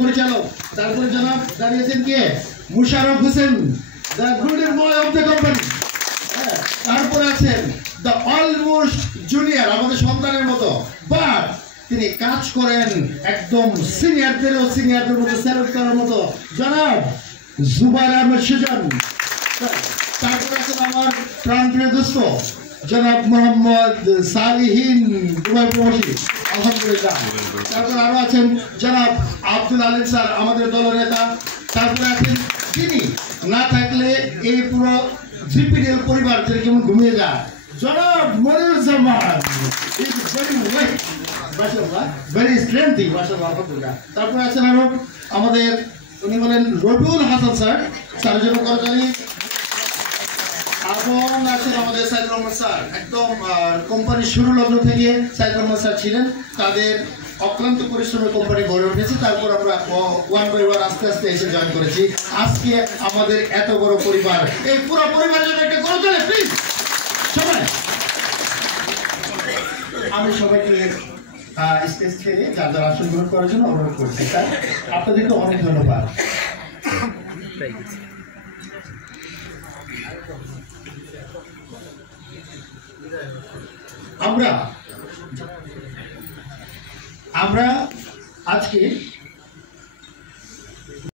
পরিচালক, তারপরে জনাব দাঁড়িয়েছেন K Musharraf Hossain, the golden boy of the company. তারপরে আছেন দ্য অলমোস্ট জুনিয়র, আমাদের সন্তানের মতো, বাট তিনি কাজ করেন একদম সিনিয়রদের মতো, স্যালুট করার মতো, জনাব জুবাইর আহমেদ সুজন। তারপরে আছেন আমার প্রাণপ্রিয় দোস্ত জনাব মোহাম্মদ সালিহিন দুবাই প্রবাসী, আলহামদুলিল্লাহ। তারপর আরো আছেন জনাব আব্দুল আলিম স্যার, আমাদের দলের নেতা। তারপরে আছেন তিনি না থাকলে এই পুরো জিপিডিএল পরিবার যেন কেমন ঘুমিয়ে যায়, জনাব মনিরুজ্জামান, ভেরি স্ট্রেংথি মাশাআল্লাহ, আলহামদুলিল্লাহ। তারপরে আছেন আরো আমাদের উনি বলেন রবিউল হাসান স্যার, স্যারের জন্য করতালি। এবং আছেন আমাদের সাইদ রহমান স্যার, একদম কোম্পানির শুরু লগ্ন থেকে সাইদ রহমান স্যার ছিলেন, তাদের অক্লান্ত পরিশ্রমে কোম্পানি গড়ে উঠেছে। তারপর আমরা ওয়ান বাই ওয়ান আস্তে আস্তে এসে জয়েন করেছি। আজকে আমাদের এত বড় পরিবার, এই পুরো পরিবারের জন্য একটা করে তোলে প্লিজ সবাই। আমি সবাইকে স্টেজ ছেড়ে যার যার আসন গ্রহণ করার জন্য অনুরোধ করছি। স্যার আপনাদেরকে অনেক ধন্যবাদ। আমরা আজকে